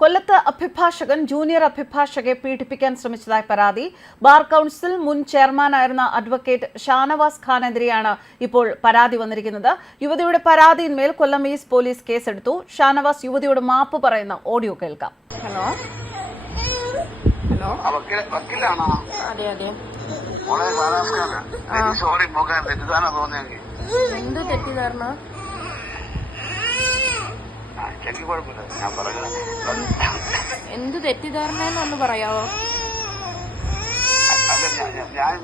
കൊല്ലത്ത് അഭിഭാഷകൻ ജൂനിയർ അഭിഭാഷകയെ പീഡിപ്പിക്കാൻ ശ്രമിച്ചതായി പരാതി. ബാർ കൌൺസിൽ മുൻ ചെയർമാനായിരുന്ന അഡ്വക്കേറ്റ് ഷാനവാസ് ഖാനെതിരെയാണ് ഇപ്പോൾ പരാതി വന്നിരിക്കുന്നത്. യുവതിയുടെ പരാതിയിന്മേൽ കൊല്ലം ഈസ്റ്റ് പോലീസ് കേസെടുത്തു. ഷാനവാസ് യുവതിയോട് മാപ്പ് പറയുന്ന ഓഡിയോ കേൾക്കാം. ഹലോ ഹലോ വക്കീലാണോ? അതെ അതെ. സോറി, പോകാൻ തെറ്റിദ്ധാരണ തോന്നിയെങ്കിൽ എന്ത് തെറ്റിദ്ധാരണ? എനിക്ക് കുഴപ്പമില്ല, ഞാൻ പറഞ്ഞത്. എന്ത് തെറ്റിദ്ധാരണയെന്നൊന്ന് പറയാവോ? അല്ല, ഞാൻ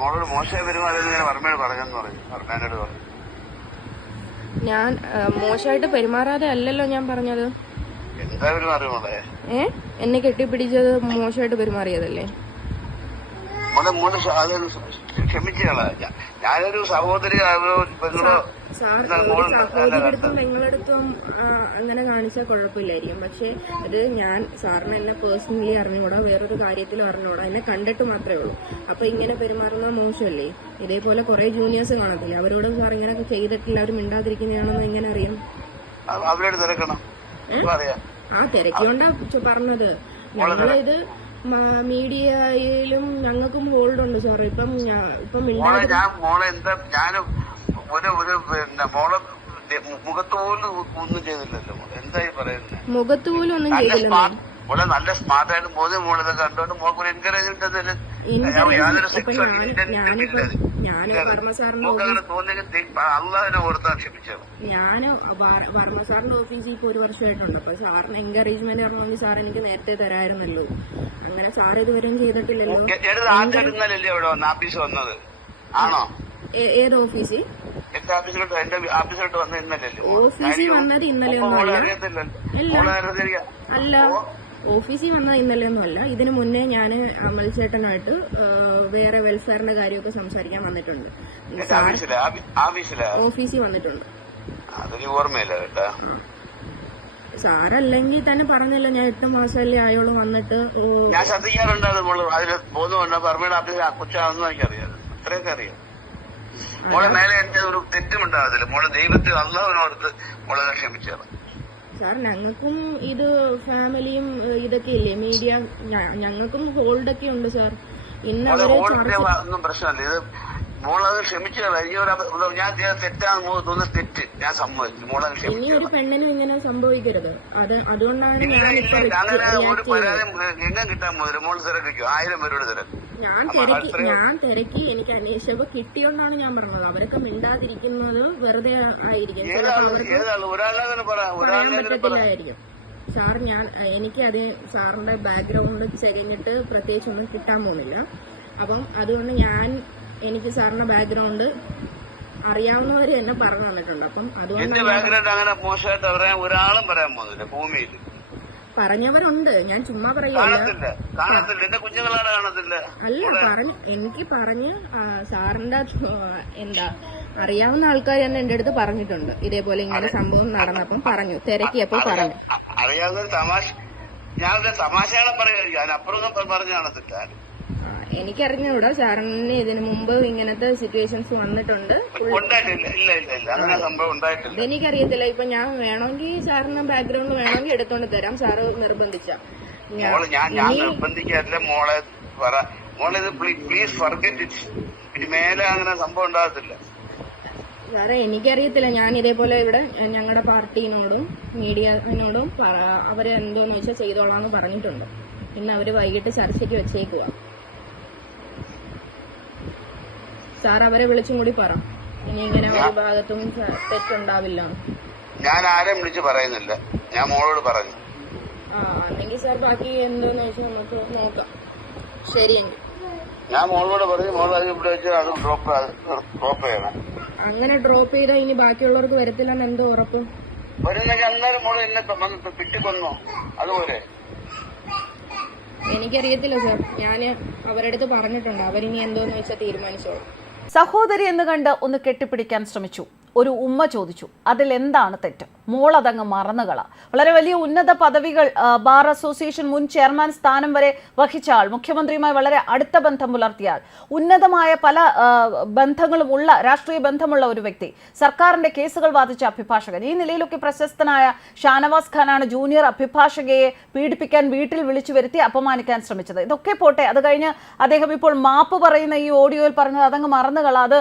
മോളോട് മോശമായി പെരുമാറിയത് ഞാൻ വർമ്മയോട് പറഞ്ഞെന്ന് പറഞ്ഞു. വർമ്മേനോട് പറഞ്ഞു. ഞാൻ മോശമായിട്ട് പെരുമാറാതെ അല്ലല്ലോ ഞാൻ പറഞ്ഞത്. എന്താ പെരുമാറി മോളെ? എന്നെ കെട്ടിപ്പിടിച്ചത് മോശമായിട്ട് പെരുമാറിയതല്ലേ? ക്ഷമിച്ചാളാ. ഞാനൊരു സഹോദരി സഹോദരിയടുത്തും പെങ്ങളടുത്തും അങ്ങനെ കാണിച്ചാൽ കുഴപ്പമില്ലായിരിക്കും. പക്ഷെ അത് ഞാൻ സാറിന് എന്നെ പേഴ്സണലി അറിഞ്ഞുകൂടാ, വേറൊരു കാര്യത്തിലും അറിഞ്ഞുകൂടാ, എന്നെ കണ്ടിട്ട് മാത്രമേ ഉള്ളൂ. അപ്പൊ ഇങ്ങനെ പെരുമാറുന്നത് മോശമല്ലേ? ഇതേപോലെ കുറെ ജൂനിയേഴ്സ് കാണത്തില്ല, അവരോട് സാർ ഇങ്ങനെ ചെയ്തിട്ടില്ല, അവർ മിണ്ടാതിരിക്കുന്നതാണെന്ന് എങ്ങനെ അറിയാം? അവരോട് തിരക്കണം. തിരക്കിയോണ്ടാ പറഞ്ഞത്. ഞങ്ങളിത് മീഡിയയിലും ഞങ്ങൾക്കും ഹോൾഡ് ഉണ്ട് സാർ. ഇപ്പം മുഖത്ത് പോലും ഒന്നും ചെയ്തില്ലല്ലോ. എന്തായി പറയുന്നത്? മുഖത്ത് പോലും ഒന്നും ചെയ്തില്ല. മോളെ നല്ല സ്മാർട്ടായിട്ട് മോദി മോളെ കണ്ടോണ്ട് മോൾക്ക് ഒരു എൻകറേജ്മെന്റ് യാതൊരു അള്ളാഹിനെ ഓർത്താ ക്ഷമിച്ചത്. ഞാന് വർമ്മ സാറിന്റെ ഓഫീസിൽ ഇപ്പൊ 1 വർഷമായിട്ടുണ്ട്. അപ്പൊ സാറിന് എൻകറേജ്മെന്റ് ആണെങ്കിൽ സാർ എനിക്ക് നേരത്തെ തരായിരുന്നല്ലോ. അങ്ങനെ സാർ ഇതുവരെയും ചെയ്തിട്ടില്ലല്ലോ. ഇന്നലല്ലേ ഇവിടെ വന്ന് ഓഫീസ് വന്നത്? ആണോ? ഏത് ഓഫീസിൽ? എന്റെ ഓഫീസിലോട്ട് വന്ന ഇന്നലല്ലേ? ഓഫീസിൽ വന്നത് ഇന്നലെ അല്ല. ഓഫീസിൽ വന്നത് ഇന്നലെയൊന്നും അല്ല. ഇതിനു മുന്നേ ഞാൻ അമൽചേട്ടനായിട്ട് വേറെ വെൽഫെയറിന്റെ കാര്യമൊക്കെ സംസാരിക്കാൻ വന്നിട്ടുണ്ട്. ഓഫീസിൽ വന്നിട്ടുണ്ട്. സാറല്ലെങ്കിൽ തന്നെ പറഞ്ഞല്ലോ, ഞാൻ 8 മാസമല്ലേ ആയോളൂ വന്നിട്ട്. ഞാൻ ശ്രദ്ധിക്കാറുണ്ട്. അതിൽ ബോധമുണ്ട്. പറമ്പയുടെ കൊച്ചാണെന്ന് എനിക്കറിയാം. അത്രയൊക്കെ അറിയാം. മോളെ മേലെ എന്റെ ഒരു തെറ്റുമുണ്ടാകത്തില്ല. മോളെ ദൈവത്തെ അള്ളാഹുവിനോർത്ത് മോളെ ക്ഷമിച്ചത്. സാർ ഞങ്ങൾക്കും ഇത് ഫാമിലിയും ഇതൊക്കെ ഇല്ലേ, മീഡിയ ഞങ്ങൾക്കും ഹോൾഡൊക്കെ ഉണ്ട് സാർ. ഒന്നും പ്രശ്നമല്ല. ഇത് മോളത് ക്ഷമിച്ചത് ഞാൻ തെറ്റാന്ന് തോന്നുന്ന തെറ്റ് ഞാൻ സമ്മതിച്ചു. മോളത് ഇനി ഒരു പെണ്ണിനും ഇങ്ങനെ സംഭവിക്കരുത്. അതുകൊണ്ടാണ് അങ്ങനെ ഒരു പരാതി എങ്ങനെ കിട്ടാൻ പോലും മോള് തിരക്കിക്കോ. 1000 പേരോട് തിരക്കും. ഞാൻ തിരക്കി എനിക്ക് അന്വേഷിച്ചപ്പോ കിട്ടിയോണ്ടാണ് ഞാൻ പറഞ്ഞത്. അവരൊക്കെ മിണ്ടാതിരിക്കുന്നത് വെറുതെ ആയിരിക്കും, പറയാൻ പറ്റത്തില്ലായിരിക്കും. സാർ എനിക്ക് അത് സാറിന്റെ ബാക്ക്ഗ്രൗണ്ട് ചെകഞ്ഞിട്ട് പ്രത്യേകിച്ച് ഒന്നും കിട്ടാൻ പോകുന്നില്ല. അപ്പം അതുകൊണ്ട് എനിക്ക് സാറിന്റെ ബാക്ക്ഗ്രൗണ്ട് അറിയാവുന്നവര് എന്നെ പറഞ്ഞു തന്നിട്ടുണ്ട്. അപ്പം അതുകൊണ്ട് പറഞ്ഞവരുണ്ട്. ഞാൻ ചുമ്മാ പറയില്ല. അല്ല, എനിക്ക് പറഞ്ഞ് സാറിന്റെ അറിയാവുന്ന ആൾക്കാർ തന്നെ എന്റെ അടുത്ത് പറഞ്ഞിട്ടുണ്ട്. ഇതേപോലെ ഇങ്ങനെ സംഭവം നടന്നപ്പം പറഞ്ഞു, തിരക്കിയപ്പോ പറഞ്ഞു. അറിയാവുന്ന തമാശയാണ് പറയുക, അപ്പുറം പറഞ്ഞു കാണത്തില്ല. എനിക്കറിഞ്ഞൂടാ. സാറിന് ഇതിനു മുമ്പ് ഇങ്ങനത്തെ സിറ്റുവേഷൻസ് വന്നിട്ടുണ്ട്. ഇതെനിക്കറിയത്തില്ല. ഇപ്പൊ ഞാൻ വേണമെങ്കിൽ സാറിന് ബാക്ക്ഗ്രൗണ്ട് വേണമെങ്കിൽ എടുത്തോണ്ട് തരാം, സാറ് നിർബന്ധിച്ച. ഞാൻ നിർബന്ധിക്കാറില്ല മോളെ. Please forget it. ഇനി മേലെ അങ്ങനെ സംഭവം ഉണ്ടാകത്തില്ല. സാറേ എനിക്കറിയത്തില്ല. ഞാൻ ഇതേപോലെ ഇവിടെ ഞങ്ങളുടെ പാർട്ടിനോടും മീഡിയനോടും അവര് എന്തോന്ന് വെച്ചാൽ ചെയ്തോളാന്ന് പറഞ്ഞിട്ടുണ്ട്. പിന്നെ അവര് വൈകിട്ട് ചർച്ചയ്ക്ക് വെച്ചേക്കുക. സാർ അവരെ വിളിച്ചും കൂടി പറ, ഇനി ഇങ്ങനെ ഒരു ഭാഗത്തും തെറ്റുണ്ടാവില്ല. ഞാൻ ആരെയും വിളിച്ച് പറയുന്നില്ല, ഞാൻ മോളോട് പറഞ്ഞു. അല്ലെങ്കിൽ സാർ ബാക്കി എന്തോന്ന് വെച്ചാൽ നമുക്ക് നോക്കാം. ശരിയെങ്കിൽ ഞാൻ മോളോട് പറഞ്ഞു. മോൾ ഇവിടെ വെച്ച് അത് ഡ്രോപ്പ് ചെയ്യണം. അങ്ങനെ ഡ്രോപ്പ് ചെയ്താൽ ഇനി ബാക്കിയുള്ളവർക്ക് വരത്തില്ലെന്ന് എന്തോ ഉറപ്പ്? വരുന്നെങ്കിൽ അന്നേരം മോള് എന്നെ പിട്ടിക്കൊന്നോ അതുപോലെ? എനിക്കറിയത്തില്ല സാർ. ഞാൻ അവരുടെ അടുത്ത് പറഞ്ഞിട്ടുണ്ട്. അവരിനി എന്തോന്ന് വെച്ചാൽ തീരുമാനിച്ചോളൂ. സഹോദരി എന്ന് കണ്ട് ഒന്ന് കെട്ടിപ്പിടിക്കാൻ ശ്രമിച്ചു. ഒരു ഉമ്മ ചോദിച്ചു, അതിൽ എന്താണ് തെറ്റ്? മോൾ അതങ്ങ് മറന്നുകള. വളരെ വലിയ ഉന്നത പദവികൾ, ബാർ അസോസിയേഷൻ മുൻ ചെയർമാൻ സ്ഥാനം വരെ വഹിച്ച ആൾ, മുഖ്യമന്ത്രിയുമായി വളരെ അടുത്ത ബന്ധം പുലർത്തിയ ആൾ, ഉന്നതമായ പല ബന്ധങ്ങളും ഉള്ള, രാഷ്ട്രീയ ബന്ധമുള്ള ഒരു വ്യക്തി, സർക്കാരിന്റെ കേസുകൾ വാദിച്ച അഭിഭാഷകൻ, ഈ നിലയിലൊക്കെ പ്രശസ്തനായ ഷാനവാസ് ഖാനാണ് ജൂനിയർ അഭിഭാഷകയെ പീഡിപ്പിക്കാൻ വീട്ടിൽ വിളിച്ചു വരുത്തി അപമാനിക്കാൻ ശ്രമിച്ചത്. ഇതൊക്കെ പോട്ടെ, അത് കഴിഞ്ഞ് അദ്ദേഹം ഇപ്പോൾ മാപ്പ് പറയുന്ന ഈ ഓഡിയോയിൽ പറഞ്ഞത് അതങ്ങ് മറന്നുകള, അത്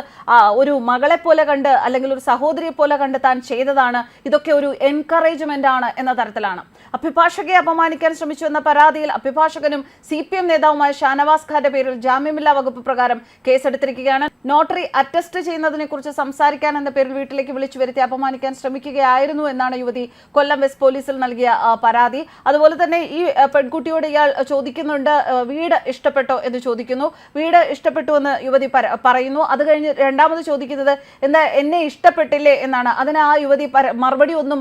ഒരു മകളെ പോലെ കണ്ട് അല്ലെങ്കിൽ ഒരു സഹോദരിയെ പോലെ കണ്ട് താൻ ചെയ്തതാണ്, ഇതൊക്കെ ഒരു എൻകറേജ്മെന്റ് ആണ് എന്ന തരത്തിലാണ്. അഭിഭാഷകയെ അപമാനിക്കാൻ ശ്രമിച്ചു എന്ന പരാതിയിൽ അഭിഭാഷകനും CPM നേതാവുമായ ഷാനവാസ് ഖാന്റെ പേരിൽ ജാമ്യമില്ലാ വകുപ്പ് പ്രകാരം കേസെടുത്തിരിക്കുകയാണ്. നോട്ടറി അറ്റസ്റ്റ് ചെയ്യുന്നതിനെ കുറിച്ച് സംസാരിക്കാൻ എന്ന പേരിൽ വീട്ടിലേക്ക് വിളിച്ചു വരുത്തി അപമാനിക്കാൻ ശ്രമിക്കുകയായിരുന്നു എന്നാണ് യുവതി കൊല്ലം വെസ്റ്റ് പോലീസിൽ നൽകിയ പരാതി. അതുപോലെ തന്നെ ഈ പെൺകുട്ടിയോട് ഇയാൾ ചോദിക്കുന്നുണ്ട്, വീട് ഇഷ്ടപ്പെട്ടോ എന്ന് ചോദിക്കുന്നു. വീട് ഇഷ്ടപ്പെട്ടു എന്ന് യുവതി പറയുന്നു. അത് കഴിഞ്ഞ് രണ്ടാമത് ചോദിക്കുന്നത് എന്താ എന്നെ ഇഷ്ടപ്പെട്ടില്ലേ എന്നാണ്. അതിന് ആ യുവതി മറുപടി ഒന്നും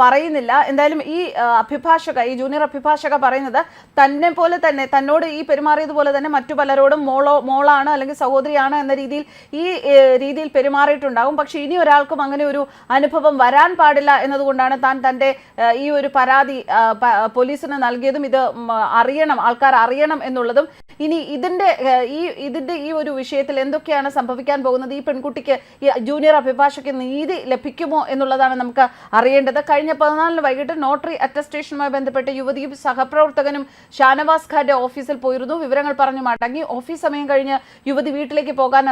പറയുന്നില്ല. എന്തായാലും ഈ അഭിഭാഷക, ഈ ജൂനിയർ അഭിഭാഷക പറയുന്നത് തന്നെ പോലെ തന്നെ, തന്നോട് ഈ പെരുമാറിയതുപോലെ തന്നെ മറ്റു പലരോടും മോളാണ് അല്ലെങ്കിൽ സഹോദരിയാണ് എന്ന രീതിയിൽ പെരുമാറിയിട്ടുണ്ടാകും. പക്ഷെ ഇനി ഒരാൾക്കും അങ്ങനെ ഒരു അനുഭവം വരാൻ പാടില്ല എന്നതുകൊണ്ടാണ് താൻ തൻ്റെ ഈ ഒരു പരാതി പോലീസിന് നൽകിയതും ഇത് അറിയണം, ആൾക്കാർ അറിയണം എന്നുള്ളതും. ഇനി ഇതിന്റെ ഈ ഒരു വിഷയത്തിൽ എന്തൊക്കെയാണ് സംഭവിക്കാൻ പോകുന്നത്, ഈ പെൺകുട്ടിക്ക്, ഈ ജൂനിയർ അഭിഭാഷകയ്ക്ക് നീതി ലഭിക്കുമോ എന്നുള്ളതാണ് നമുക്ക് അറിയേണ്ടത്. കഴിഞ്ഞ 14 വൈകിട്ട് നോട്ടറി അറ്റസ്റ്റേഷനുമായി ബന്ധപ്പെട്ട് യുവതിയും സഹപ്രവർത്തകനും ഷാനവാസ് ഖാന്റെ ഓഫീസിൽ പോയിരുന്നു. വിവരങ്ങൾ പറഞ്ഞു മടങ്ങി. ഓഫീസ് സമയം കഴിഞ്ഞ് യുവതി വീട്ടിലേക്ക് പോകാൻ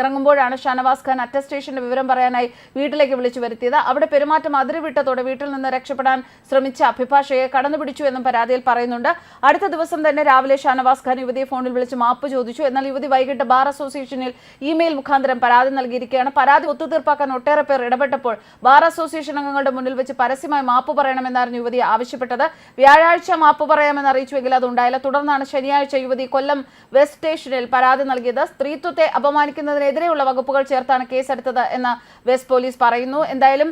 ഇറങ്ങുമ്പോഴാണ് ഷാനവാസ് ഖാൻ അറ്റസ്റ്റേഷന്റെ വിവരം പറയാനായി വീട്ടിലേക്ക് വിളിച്ചു വരുത്തിയത്. അവിടെ പെരുമാറ്റം അതിരുവിട്ടതോടെ വീട്ടിൽ നിന്ന് രക്ഷപ്പെടാൻ ശ്രമിച്ച അഭിഭാഷകയെ കടന്നുപിടിച്ചു എന്നും പരാതിയിൽ പറയുന്നുണ്ട്. അടുത്ത ദിവസം തന്നെ രാവിലെ ഷാനവാസ് ഖാൻ യുവതിയെ ഫോണിൽ വിളിച്ച് മാപ്പ് ചോദിച്ചു. എന്നാൽ യുവതി വൈകിട്ട് ബാർ അസോസിയേഷനിൽ ഇമെയിൽ മുഖാന്തരം പരാതി നൽകിയിരിക്കുകയാണ്. പരാതി ഒത്തുതീർപ്പാക്കാൻ ഒട്ടേറെ പേർ ഇടപെട്ടപ്പോൾ ബാർ അസോസിയേഷൻ അംഗങ്ങളുടെ മുന്നിൽ വെച്ച് പരസ്യമായി മാപ്പ് പറയണമെന്നായിരുന്നു യുവതി ആവശ്യപ്പെട്ടത്. വ്യാഴാഴ്ച മാപ്പ് പറയാമെന്ന് അറിയിച്ചുവെങ്കിൽ അതുണ്ടായില്ല. തുടർന്നാണ് ശനിയാഴ്ച യുവതി കൊല്ലം വെസ്റ്റ് സ്റ്റേഷനിൽ പരാതി നൽകിയത്. സ്ത്രീത്വത്തെ അപമാനിക്കുന്നതിനെതിരെയുള്ള വകുപ്പുകൾ ചേർത്താണ് കേസെടുത്തത് എന്ന് വെസ്റ്റ് പോലീസ് പറയുന്നു. എന്തായാലും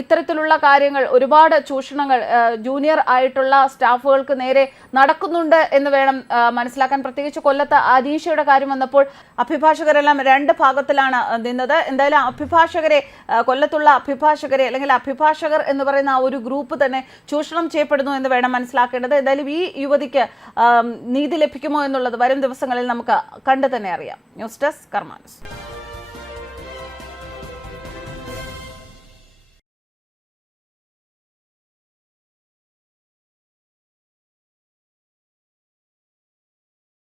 ഇത്തരത്തിലുള്ള കാര്യങ്ങൾ, ഒരുപാട് ചൂഷണങ്ങൾ ജൂനിയർ ആയിട്ടുള്ള സ്റ്റാഫുകൾക്ക് നേരെ നടക്കുന്നുണ്ട് എന്ന് വേണം മനസ്സിലാക്കാൻ. പ്രത്യേകിച്ച് കൊല്ലത്ത് അനീഷയുടെ കാര്യം വന്നപ്പോൾ അഭിഭാഷകരെല്ലാം രണ്ട് ഭാഗത്തിലാണ് നിന്നത്. എന്തായാലും അഭിഭാഷകരെ, കൊല്ലത്തുള്ള അഭിഭാഷകരെ അല്ലെങ്കിൽ അഭിഭാഷകർ എന്ന് പറയുന്ന ആ ഒരു ഗ്രൂപ്പ് തന്നെ ചൂഷണം ചെയ്യപ്പെടുന്നു എന്ന് വേണം മനസ്സിലാക്കേണ്ടത്. എന്തായാലും ഈ യുവതിക്ക് നീതി ലഭിക്കുമോ എന്നുള്ളത് വരും ദിവസങ്ങളിൽ നമുക്ക് കണ്ടു തന്നെ അറിയാം. News desk Karma news.